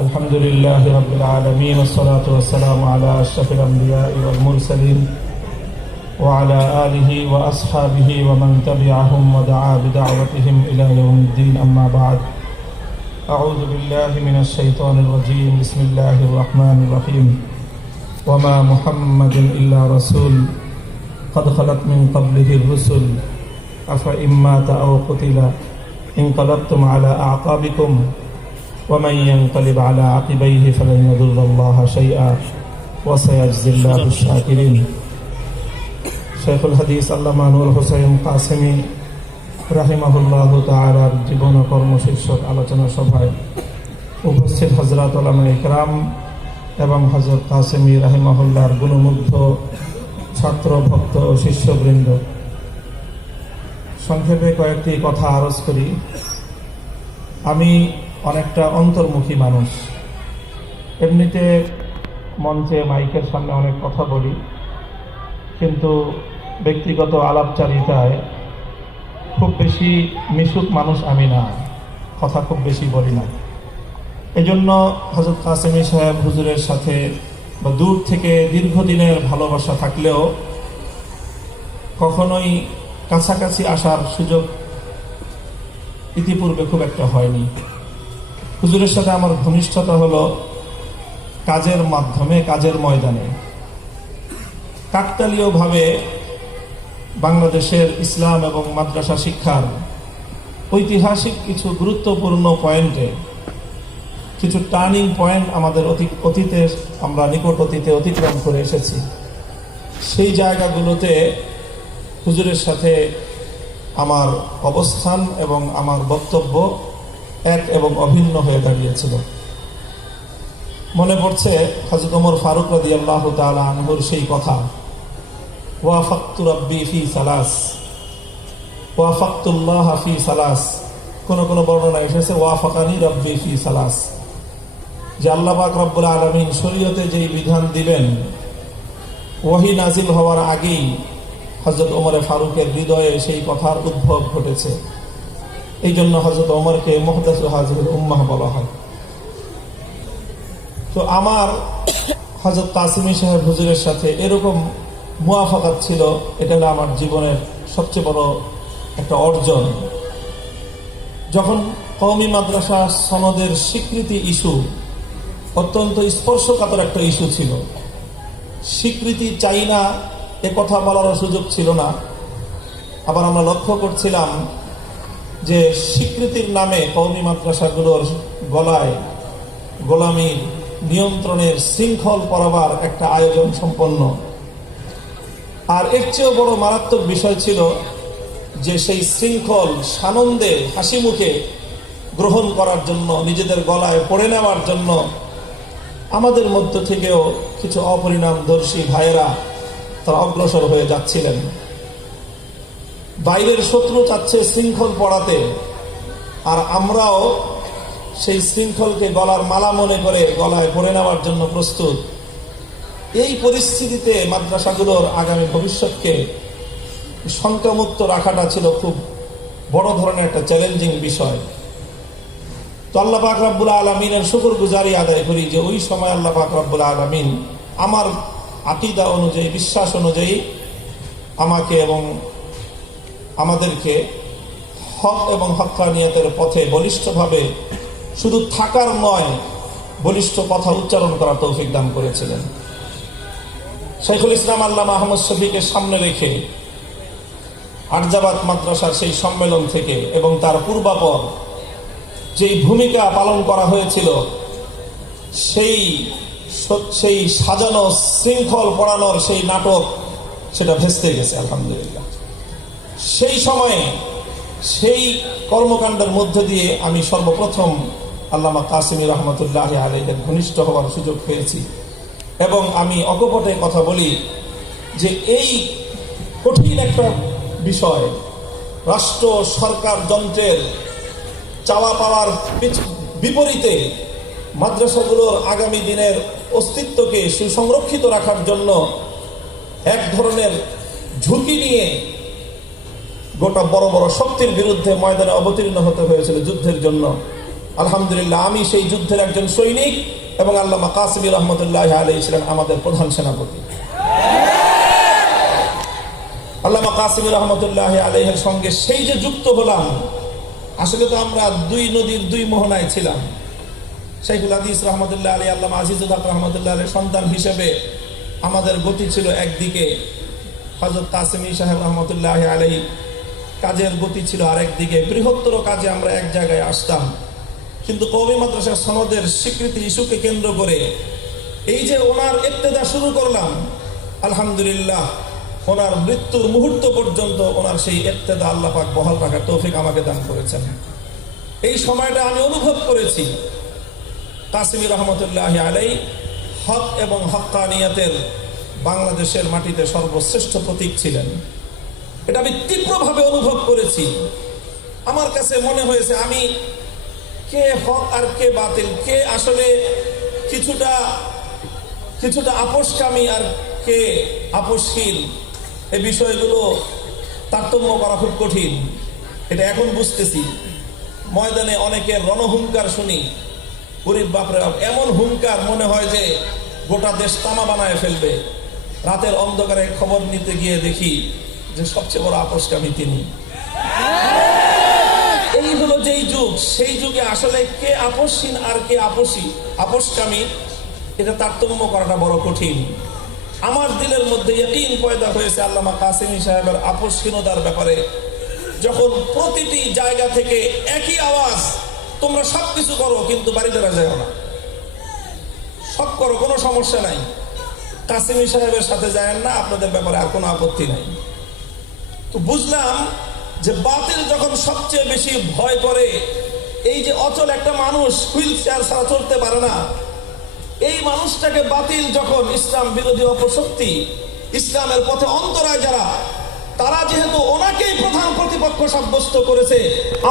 الحمد لله رب العالمين والصلاة والسلام على أشرف الأنبياء والمرسلين وعلى آله وأصحابه ومن تبعهم ودعا بدعوتهم إلى يوم الدين أما بعد أعوذ بالله من الشيطان الرجيم بسم الله الرحمن الرحيم وما محمد إلا رسول قد خلت من قبله الرسل أفإن مات أو قتل انقلبتم على أعقابكم ومن ينقلب على عقبيه فلن يضر الله شيئا وسيجزي الله الشاكرين شيخ الحديث আল্লামা নূর হোসেন কাসেমী রাহিমাহুল্লাহ তাআলার জীবন ও কর্ম শীর্ষক আলোচনা সভায় উপস্থিত হযরত উলামায়ে কেরাম এবং হযরত কাসেমী রাহিমাহুল্লাহর গুণমুগ্ধ ছাত্র ভক্ত ও শিষ্যবৃন্দ, সংক্ষেপে কয়েকটি কথা আরজ করি। আমি অনেকটা অন্তর্মুখী মানুষ, এমনিতে মঞ্চে মাইকের সামনে অনেক কথা বলি, কিন্তু ব্যক্তিগত আলাপচারিতায় খুব বেশি মিশুক মানুষ আমি না, কথা খুব বেশি বলি না। এজন্য হযরত কাসেমী সাহেব হুজুরের সাথে বা দূর থেকে দীর্ঘদিনের ভালোবাসা থাকলেও কখনোই কাছাকাছি আসার সুযোগ ইতিপূর্বে খুব একটা হয়নি। হুজুরের সাথে আমার ঘনিষ্ঠতা হলো কাজের মাধ্যমে, কাজের ময়দানে। কাকতালীয়ভাবে বাংলাদেশের ইসলাম এবং মাদ্রাসা শিক্ষার ঐতিহাসিক কিছু গুরুত্বপূর্ণ পয়েন্টে, কিছু টার্নিং পয়েন্ট আমাদের অতীতে, আমরা নিকট অতীতে অতিক্রম করে এসেছি। সেই জায়গাগুলোতে হুজুরের সাথে আমার অবস্থান এবং আমার বক্তব্য এক এবং অভিন্ন হয়ে দাঁড়িয়েছিল। মনে পড়ছে হযরত ওমর ফারুক রাদিয়াল্লাহু তাআলা আনহুর সেই কথা, ওয়াফাকতু রাব্বি ফি সালাস ওয়াফাকতুল্লাহ ফি সালাস। কোন কোন বর্ণনা এসেছে ওয়াফাকানি রাব্বি ফি সালাস, যে আল্লাহ পাক রব্বুল আলামিন শরীয়তে যেই বিধান দিবেন ওহী নাজিল হওয়ার আগেই হযরত ওমর ফারুকের হৃদয়ে সেই কথার উদ্ভব ঘটেছে। এই জন্য হযরত ওমরকে মুহদাসু হাযিহিল উম্মাহ বলা হয়। তো আমার হযরত কাসেমী সাহেব হুজুরের সাথে এরকম মুওয়াফাকাত ছিল, এটা হলো আমার জীবনের সবচেয়ে বড় একটা অর্জন। যখন কওমি মাদ্রাসা সনদের স্বীকৃতি ইস্যু অত্যন্ত স্পর্শকাতর একটা ইস্যু ছিল, স্বীকৃতি চাই না এ কথা বলার সুযোগ ছিল না। আবার আমরা লক্ষ্য করছিলাম যে স্বীকৃতির নামে কওমি মাদ্রাসাগুলোর গলায় গোলামি নিয়ন্ত্রণের শৃঙ্খল পরাবার একটা আয়োজন সম্পন্ন। আর এর চেয়েও বড় মারাত্মক বিষয় ছিল যে সেই শৃঙ্খল সানন্দে হাসি মুখে গ্রহণ করার জন্য, নিজেদের গলায় পড়ে নেওয়ার জন্য আমাদের মধ্য থেকেও কিছু অপরিণামদর্শী ভাইয়েরা তারা অগ্রসর হয়ে যাচ্ছিলেন। বাইরের শত্রু চাচ্ছে শৃঙ্খল পড়াতে, আর আমরাও সেই শৃঙ্খলকে গলার মালা মনে করে গলায় পড়ে নেওয়ার জন্য প্রস্তুত। এই পরিস্থিতিতে মাদ্রাসাগুলোর আগামী ভবিষ্যৎকে শঙ্কামুক্ত রাখাটা ছিল খুব বড় ধরনের একটা চ্যালেঞ্জিং বিষয়। তো আল্লাহ পাক রব্বুল আলামিনের শুকরগুজারি আদায় করি যে ওই সময় আল্লাহ পাক রব্বুল আলামিন আমার আকীদা অনুযায়ী, বিশ্বাস অনুযায়ী আমাকে এবং আমাদেরকে হক এবং হক্কানিয়তের পথে বলিষ্ঠভাবে শুধু থাকার নয়, বলিষ্ঠ কথা উচ্চারণ করার তৌফিক দান করেছিলেন। শাইখুল ইসলাম আল্লামা আহমদ শফীকে সামনে রেখে আরজাবাদ মাদ্রাসার সেই সম্মেলন থেকে এবং তার পূর্বাপর যেই ভূমিকা পালন করা হয়েছিল, সেই সাজানো শৃঙ্খল পড়ানোর সেই নাটক, সেটা ভেস্তে গেছে আলহামদুলিল্লাহ। সেই সময়ে সেই কর্মকাণ্ডের মধ্য দিয়ে আমি সর্বপ্রথম আল্লামা কাসেমী রহমতুল্লাহ আলাইহির ঘনিষ্ঠ হওয়ার সুযোগ পেয়েছি। এবং আমি অকপটে কথা বলি যে এই কঠিন একটা বিষয়, রাষ্ট্র সরকার যন্ত্রের চাওয়া পাওয়ার বিপরীতে মাদ্রাসাগুলোর আগামী দিনের অস্তিত্বকে সুসংরক্ষিত রাখার জন্য এক ধরনের ঝুঁকি নিয়ে গোটা বড় বড় শক্তির বিরুদ্ধে ময়দানে অবতীর্ণ হতে হয়েছিল যুদ্ধের জন্য। আলহামদুলিল্লাহ, আমি সেই যুদ্ধের একজন সৈনিক এবং আল্লামা কাসেমী রহমতুল্লাহি আলাইহি ছিলেন আমাদের প্রধান সেনাপতি। আল্লামা কাসেমী রহমতুল্লাহি আলাইহির সঙ্গে সেই যে যুক্ত হলাম, আসলে তো আমরা দুই নদীর দুই মোহনায় ছিলাম। শাইখুল হাদিস রহমতুল্লাহ আলাইহি, আল্লামা আজিজুল হক রহমতুল্লাহ আলাইহির সন্তান হিসেবে আমাদের গতি ছিল একদিকে, হযরত কাসেমী সাহেব রহমতুল্লাহি আলাইহি কাজের গতি ছিল আরেকদিকে। বৃহত্তর কাজে আমরা এক জায়গায় আসতাম, কিন্তু কওমি মাদ্রাসা সনদের স্বীকৃতি ইস্যুকে কেন্দ্র করে এই যে ওনার ইক্তেদা শুরু করলাম, আলহামদুলিল্লাহ ওনার মৃত্যুর মুহূর্ত পর্যন্ত ওনার সেই ইক্তেদা আল্লাহ পাক বহাল রাখার তৌফিক আমাকে দান করেছেন। এই সময়টা আমি অনুভব করেছি কাসেমী রহমতুল্লাহি আলাইহি হক এবং হক্কানিয়াতের বাংলাদেশের মাটিতে সর্বশ্রেষ্ঠ প্রতীক ছিলেন। এটা আমি তীব্রভাবে অনুভব করেছি। আমার কাছে মনে হয়েছে আমি কে হক আর কে বাতিল, কে আসলে কিছুটা আপোষকামী আর কে আপোষহীন, এই বিষয়গুলো তারতম্য করা খুব কঠিন। এটা এখন বুঝতেছি। ময়দানে অনেকের রণহুঙ্কার শুনি, গরিব বাপরে এমন হুঙ্কার মনে হয় যে গোটা দেশ তামা বানায় ফেলবে। রাতের অন্ধকারে খবর নিতে গিয়ে দেখি যে সবচেয়ে বড় আপোষকামী তিনি। এই হলো যেই যুগ, সেই যুগে আসলে কে আপোষহীন আর কে আপোষকামী, এটা তারতম্য করাটা বড় কঠিন। আমার দিলের মধ্যে ইয়াকিন পয়দা হয়েছে আল্লামা কাসেমী সাহেবের আপোষহীনতার ব্যাপারে, যখন প্রতিটি জায়গা থেকে একই আওয়াজ, তোমরা সবকিছু করো কিন্তু বাড়ি ধরা যায় না, সব করো কোনো সমস্যা নাই, কাসেমী সাহেবের সাথে যায় না, আপনাদের ব্যাপারে আর কোনো আপত্তি নাই। তো বুঝলাম যে বাতিল যখন সবচেয়ে বেশি ভয় করে, এই যে অচল একটা মানুষ হুইল চেয়ার ছাড়া চলতে পারে না, এই মানুষটাকে বাতিল যখন ইসলাম বিরোধী অপশক্তি, ইসলামের পথে অন্তরায় যারা, তারা যেহেতু ওনাকেই প্রধান প্রতিপক্ষ সাব্যস্ত করেছে,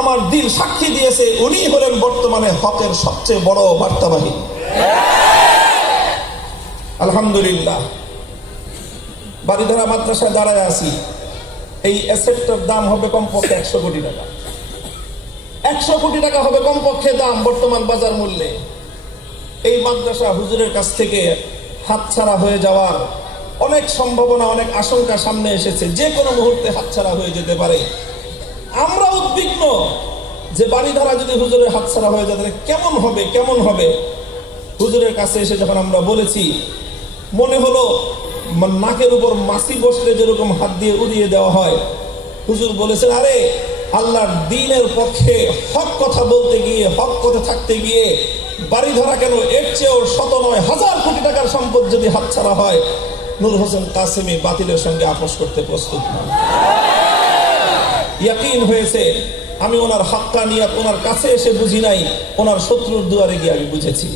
আমার দিল সাক্ষী দিয়েছে উনি হলেন বর্তমানে হকের সবচেয়ে বড় বার্তাবাহী। আলহামদুলিল্লাহ, বাড়িধারা মাদ্রাসায় দাঁড়ায় আছি। এই অ্যাসেটটার দাম হবে কমপক্ষে 100 কোটি টাকা। 100 কোটি টাকা হবে কমপক্ষে দাম বর্তমান বাজার মূল্যে। এই মাদ্রাসা হুজুরের কাছ থেকে হাতছাড়া হয়ে যাওয়ার অনেক সম্ভাবনা, অনেক আশঙ্কা সামনে এসেছে, যে কোনো মুহূর্তে হাতছাড়া হয়ে যেতে পারে। আমরা উদ্বিগ্ন যে বাড়িধারা যদি হুজুরের হাতছাড়া হয়ে যায় তাহলে কেমন হবে। হুজুরের কাছে এসে যখন আমরা বলেছি, মনে হলো নাকের উপর মাছি বসলে যেরকম হাত দিয়ে উড়িয়ে দেওয়া হয়। হুজুর বলেছেন, আরে আল্লাহর দ্বীনের পক্ষে হক কথা বলতে গিয়ে, হক কথা থাকতে গিয়ে বাড়িধারা কেন, এর চেয়েও 100-9,000 কোটি টাকার সম্পদ যদি হাতছাড়া হয়, নূর হোসেন কাসেমী বাতিলের সঙ্গে আপোষ করতে প্রস্তুত নন। ইয়াকিন হয়েছে, আমি ওনার হক্কানিয়াত ওনার কাছে এসে বুঝি নাই, ওনার শত্রুর দুয়ারে গিয়ে আমি বুঝেছি,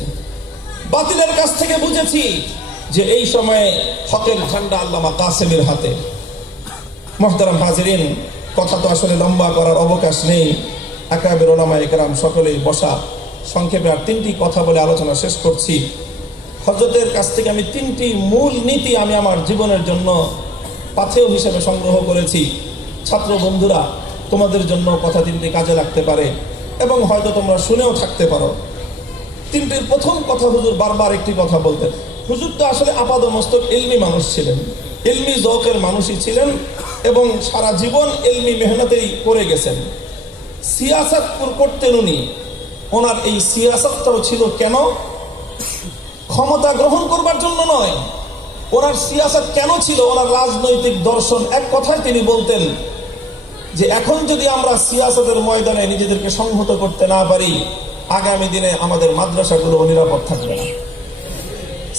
বাতিলের কাছ থেকে বুঝেছি যে এই সময়ে হকের ঝান্ডা আল্লামা কাসেমীর হাতে। মুহতারাম হাজিরিন, কথা তো আসলে লম্বা করার অবকাশ নেই। আকরাবের উলামায়ে কেরাম সকলেই বসা। সংক্ষেপে আর 3টি কথা বলে আলোচনা শেষ করছি। হযরতের কাছ থেকে আমি 3টি মূল নীতি আমি আমার জীবনের জন্য পাথেয় হিসেবে সংগ্রহ করেছি। ছাত্র বন্ধুরা, তোমাদের জন্য কথা 3টি কাজে লাগতে পারে এবং হয়তো তোমরা শুনেও থাকতে পারো। 3টির প্রথম কথা, হুজুর বারবার একটি কথা বলতেন। হুজুর তো আসলে আপাদমস্তক ইলমি মানুষ ছিলেন, ইলমি জওকের মানুষই ছিলেন এবং সারা জীবন ইলমি মেহনতেই করে গেছেন। সিয়াসত করতেন উনি। ওনার এই সিয়াসতটাও ছিল কেন? ক্ষমতা গ্রহণ করবার জন্য নয়। ওনার সিয়াসত কেন ছিল? ওনার রাজনৈতিক দর্শন। এক কথায় তিনি বলতেন যে এখন যদি আমরা সিয়াসতের ময়দানে নিজেদেরকে সংহত করতে না পারি, আগামী দিনে আমাদের মাদ্রাসাগুলো নিরাপদ থাকবে না।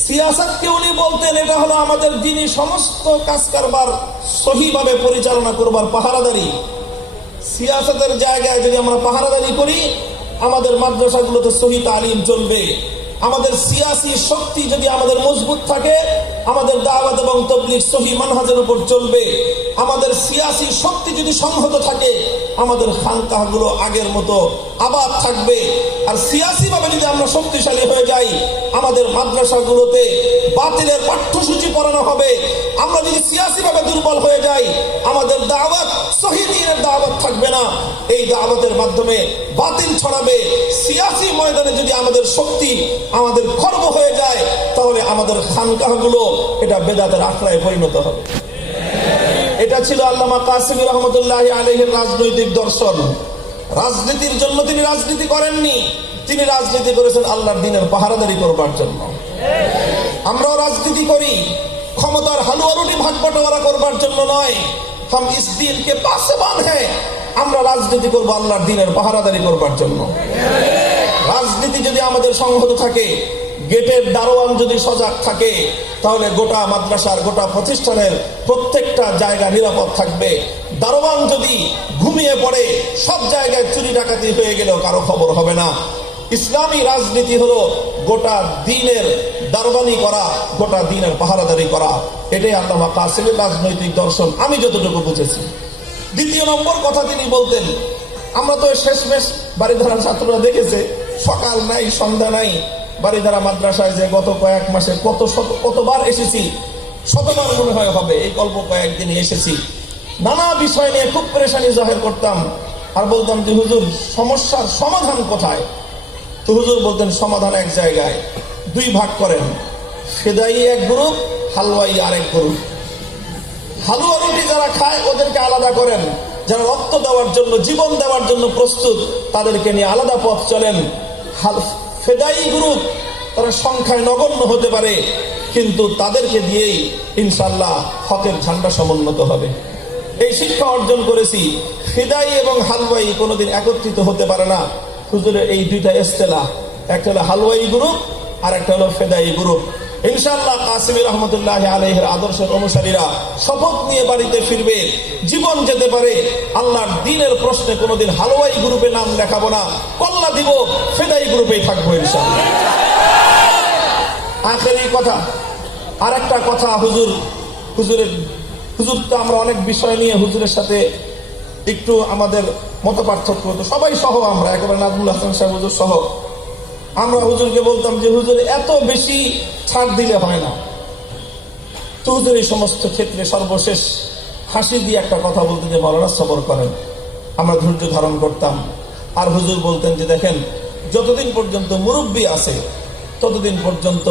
সিয়াসতকে উনি বলতেন এটা হলো আমাদের দিনী সমস্ত কাজ কারবার সহিভাবে পরিচালনা করবার পাহারাদারি। সিয়াসতের জায়গায় যদি আমরা পাহারাদারি করি, আমাদের মাদ্রাসাগুলোতে সহি তালিম চলবে। আমাদের সিয়াসি শক্তি যদি আমাদের মজবুত থাকে, আমাদের দাওয়াত এবং তাবলীগ সহিহ মানহাজের উপর চলবে। আমাদের সিয়াসি শক্তি যদি সংহত থাকে, আমাদের খানকাহগুলো আগের মতো আবাদ থাকবে। আর সিয়াসি ভাবে যদি আমরা শক্তিশালী হয়ে যাই, আমাদের মাদ্রাসাগুলোতে বাতিলের পাঠ্যসূচি পড়ানো হবে। আমরা যদি সিয়াসি ভাবে দুর্বল হয়ে যাই, আমাদের দাওয়াত সহিহ দ্বীনের দাওয়াত থাকবে না। এই দাওয়াতের মাধ্যমে বাতিল ছড়াবে। সিয়াসি ময়দানে যদি আমাদের শক্তি, আমাদের খর্ব হয়ে যায়, তাহলে আমাদের খানকাহগুলো এটা বেদাতের আখড়ায় পরিণত হবে। এটা ছিল আল্লামা কাসেমী রহমতুল্লাহি আলাইহির রাজনৈতিক দর্শন। রাজনীতির জন্য তিনি রাজনীতি করেননি, তিনি রাজনীতি করেছেন আল্লাহর দ্বীনের পাহারাদারি করবার জন্য। আমরাও রাজনীতি করি ক্ষমতার হালুয়া রুটি ভাগ বটোয়ারা করবার জন্য নয়। হাম ইস দিন কে পাসবান হ্যায়, আমরা রাজনীতি করব আল্লাহর দ্বীনের পাহারাদারি করবার জন্য। রাজনীতি যদি আমাদের সংহত থাকে, গেটের দারোয়ান যদি সজাগ থাকে, তাহলে গোটা মাদ্রাসার, গোটা প্রতিষ্ঠানের প্রত্যেকটা জায়গা নিরাপদ থাকবে। দারোয়ান যদি ঘুমিয়ে পড়ে, সব জায়গায় চুরি ডাকাতি হয়ে গেলেও কারো খবর হবে না। ইসলামী রাজনীতি হলো গোটা দ্বীনের দারোয়ানি করা, গোটা দ্বীনের পাহারাদারি করা। এটাই আল্লামা কাসেমীর রাজনৈতিক দর্শন, আমি যতটুকু বুঝেছি। দ্বিতীয় নম্বর কথা তিনি বলতেন, আমরা তো শেষমেশ বাড়িধারা ছাত্ররা দেখেছে, সকাল নাই সন্ধ্যা নাই বাড়িধারা মাদ্রাসায় যে গত কয়েক মাসে কতবার এসেছি, শতবার মনে হয় হবে। এই অল্প কয়েকদিনে এসেছি, নানা বিষয় নিয়ে খুব পেরেশানি জাহির করতাম। আর বলতাম যে হুজুর, সমস্যার সমাধান কোথায়? তো হুজুর বলতেন, সমাধান এক জায়গায়, দুই ভাগ করেন, ফেদাই এক গ্রুপ, হালুয়াই আরেক গ্রুপ। হালুয়া রুটি যারা খায় ওদেরকে আলাদা করেন, যারা রক্ত দেওয়ার জন্য, জীবন দেওয়ার জন্য প্রস্তুত, তাদেরকে নিয়ে আলাদা পথ চলেন। ফেদাই গ্রুপ, তারা সংখ্যায় নগণ্য হতে পারে, কিন্তু তাদেরকে দিয়েই ইনশাল্লাহ হকের ঝান্ডা সমুন্নত হবে। এই শিক্ষা অর্জন করেছি। ফেদাই এবং হালুয়াই কোনোদিন একত্রিত হতে পারে না। হুজুরের এই দুইটা ইস্তেলাহ, একটা হলো হালুয়াই গ্রুপ আর একটা হলো ফেদাই গ্রুপ। ইনশাআল্লাহ কাসেমী রহমতুল্লাহি আলাইহির আদর্শের অনুসারীরা শপথ নিয়ে বাড়িতে ফিরবে, জীবন যেতে পারে। আল্লাহর দ্বীনের প্রশ্নে কোনোদিন হালুয়াই গ্রুপে নাম লেখাবো না, কল্লা দিব ফেদাই গ্রুপেই থাকবো ইনশাআল্লাহ। আখেরি কথা, আরেকটা কথা, হুজুর তো আমরা অনেক বিষয় নিয়ে হুজুরের সাথে একটু আমাদের মত পার্থক্য হতো, সবাই সহ, আমরা একেবারে নাজমুল হাসান সাহেব হুজুর সহ। আমরা হুজুরকে বলতাম যে হুজুর এত বেশি ছাড় দিলে হয় না। তো হুজুর এই সমস্ত ক্ষেত্রে সর্বশেষ হাসি দিয়ে একটা কথা বলতেন যে মাওলানা সবর করেন। আমরা ধৈর্য ধারণ করতাম। আর হুজুর বলতেন যে দেখেন, যতদিন পর্যন্ত মুরব্বী আছে ততদিন পর্যন্ত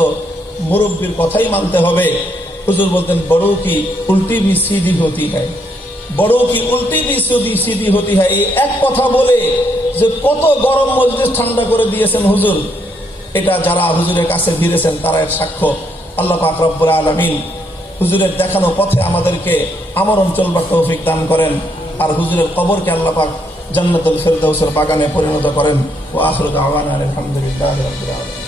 মুরব্বীর কথাই মানতে হবে। হুজুর বলতেন, বড় কি উল্টি ভি সিধি হতি হয়, বড় কি উল্টি ভি সিধি হতি হয়। এই এক কথা বলে যে কত গরম মজলিস ঠান্ডা করে দিয়েছেন হুজুর, এটা যারা হুজুরের কাছে ফিরেছেন তারা এর সাক্ষ্য। আল্লাহ পাক রব্বুল আলামিন হুজুরের দেখানো পথে আমাদেরকে আমরণ চলবার তৌফিক দান করেন। আর হুজুরের কবরকে আল্লাহ পাক জান্নাতুল ফেরদাউসের বাগানে পরিণত করেন। ওয়া আখিরু দাওয়ানা আলহামদুলিল্লাহি রাব্বিল আলামিন।